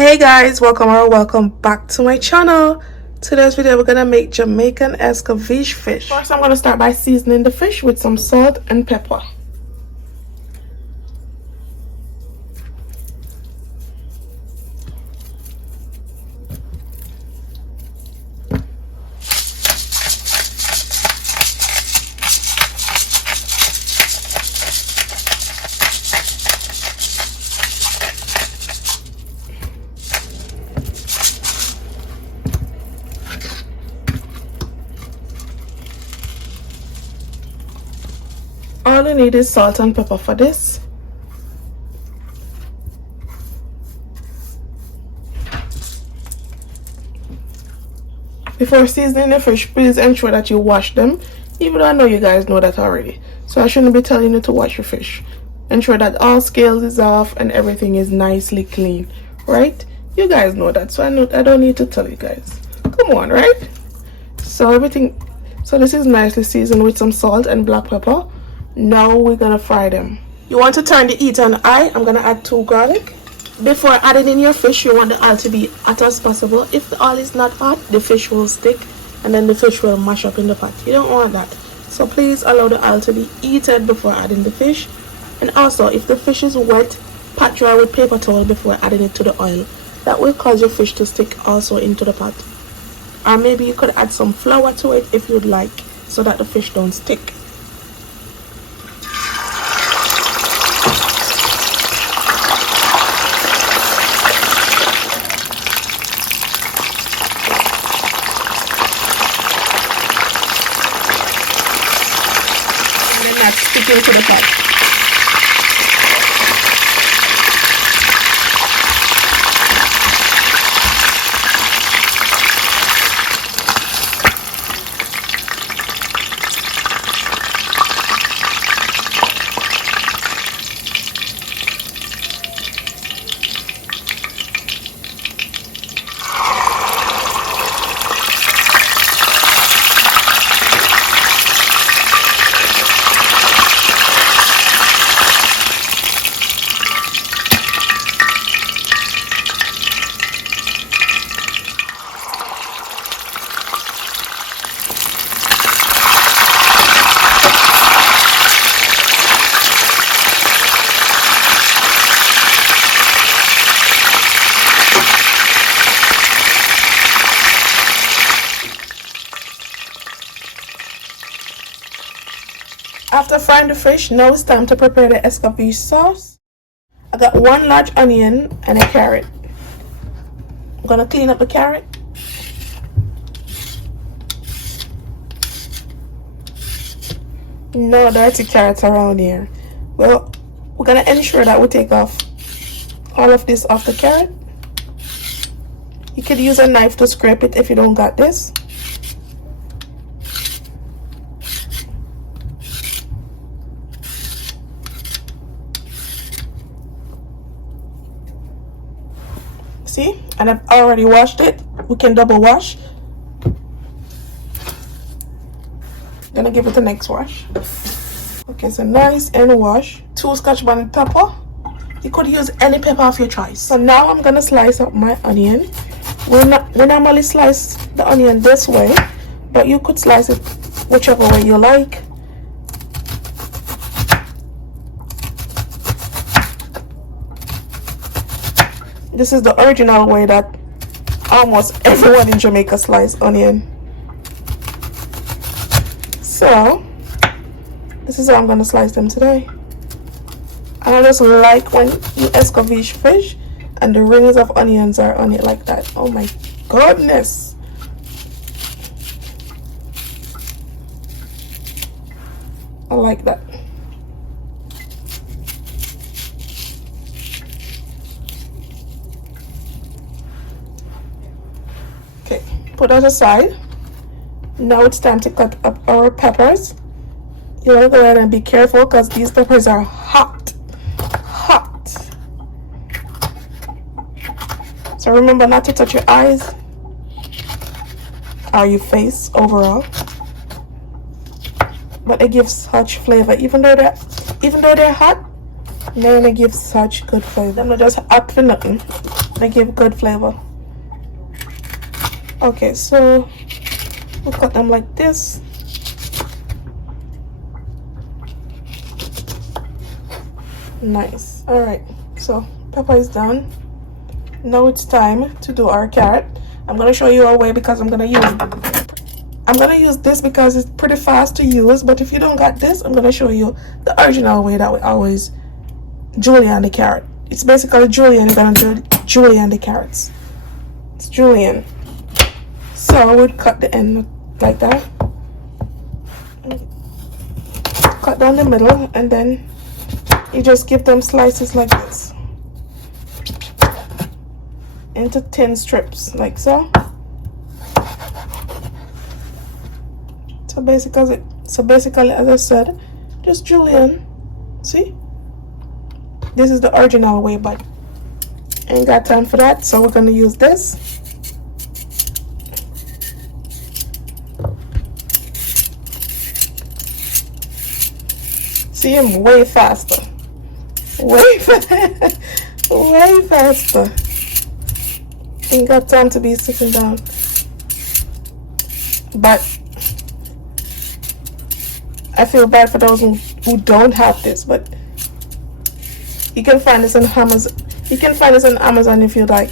Hey guys, welcome back to my channel. Today's video we're gonna make Jamaican Escovitch fish. First I'm gonna start by seasoning the fish with some salt and pepper. All you need is salt and pepper for this. Before seasoning the fish, please ensure that you wash them, even though I know you guys know that already. So I shouldn't be telling you to wash your fish. Ensure that all scales is off and everything is nicely clean, right? You guys know that, so I don't need to tell you guys. Come on, right? So this is nicely seasoned with some salt and black pepper. Now we're gonna fry them. You want to turn the heat on high. I'm gonna add 2 garlic. Before adding in your fish, you want the oil to be hot as possible. If the oil is not hot, the fish will stick and then the fish will mash up in the pot. You don't want that. So please allow the oil to be heated before adding the fish. And also, if the fish is wet, pat dry with paper towel before adding it to the oil. That will cause your fish to stick also into the pot. Or maybe you could add some flour to it if you'd like, so that the fish don't stick. Sticking to the pot. After frying the fish, now it's time to prepare the Escovitch sauce. I got 1 large onion and a carrot. I'm gonna clean up the carrot. No dirty carrots around here. Well, we're gonna ensure that we take off all of this off the carrot. You could use a knife to scrape it if you don't got this. See, and I've already washed it. We can double wash. Gonna give it the next wash. Okay, so nice and wash. 2 Scotch Bonnet pepper. You could use any pepper of your choice. So now I'm gonna slice up my onion. We normally slice the onion this way, but you could slice it whichever way you like. This is the original way that almost everyone in Jamaica slices onion. So, this is how I'm going to slice them today. And I just like when you Escovitch fish and the rings of onions are on it like that. Oh my goodness. I like that. Okay, put that aside. Now it's time to cut up our peppers. You want to go ahead and be careful because these peppers are hot. So remember not to touch your eyes or your face overall. But it gives such flavor. Even though they're hot, then it gives such good flavor. They're not just hot for nothing. They give good flavor. Okay, so we'll cut them like this. Nice. All right, so pepper is done. Now it's time to do our carrot. I'm gonna show you a way because I'm gonna use this because it's pretty fast to use. But if you don't got this, I'm gonna show you the original way that we always julienne the carrot. It's basically julienne. You're gonna do julienne the carrots. It's julienne. So I would cut the end like that, cut down the middle, and then you just give them slices like this into thin strips like so. So basically, as I said, just julienne. See, this is the original way, but ain't got time for that, so we're gonna use this. See, I'm way faster. Way faster. Ain't got time to be sitting down. But I feel bad for those who don't have this, but you can find this on Amazon. You can find this on Amazon if you like.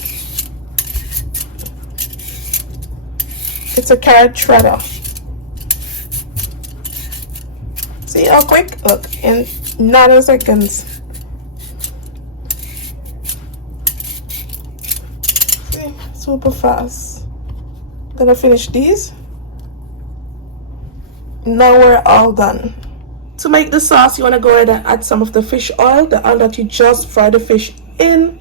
It's a carrot shredder. See how quick? Look, in 9 seconds. See, super fast. Gonna finish these. Now we're all done. To make the sauce, you want to go ahead and add some of the fish oil, the oil that you just fried the fish in.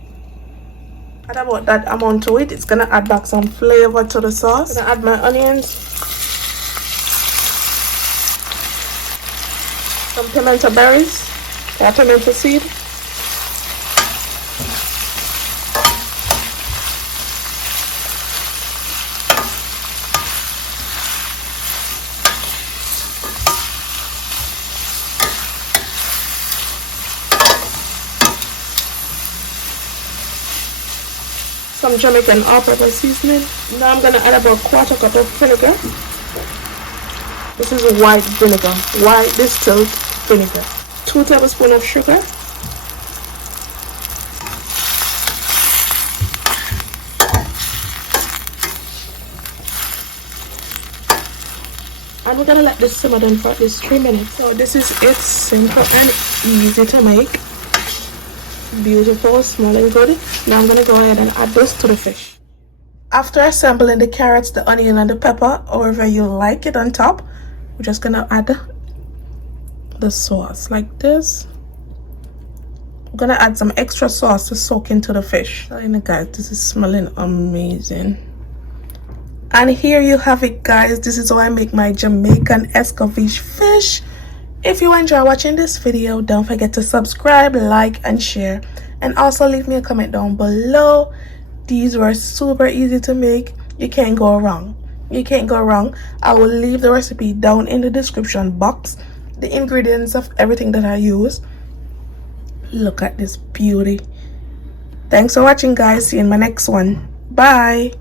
Add about that amount to it. It's gonna add back some flavor to the sauce. I'm gonna add my onions, some pimento berries, pimento seed, some Jamaican all-purpose seasoning. Now I'm gonna add about 1/4 cup of vinegar. This is white vinegar, white distilled vinegar. 2 tablespoons of sugar. And we're gonna let this simmer down for at least 3 minutes. So this is it, simple and easy to make. Beautiful, smelling good. Now I'm gonna go ahead and add this to the fish. After assembling the carrots, the onion, and the pepper, however you like it on top, we're just gonna add the sauce like this. I'm gonna add some extra sauce to soak into the fish. So, guys, this is smelling amazing. And here you have it, guys. This is how I make my Jamaican Escovitch fish. If you enjoy watching this video, don't forget to subscribe, like, and share, and also leave me a comment down below. These were super easy to make. You can't go wrong. You can't go wrong. I will leave the recipe down in the description box, the ingredients of everything that I use. Look at this beauty. Thanks for watching, guys. See you in my next one. Bye.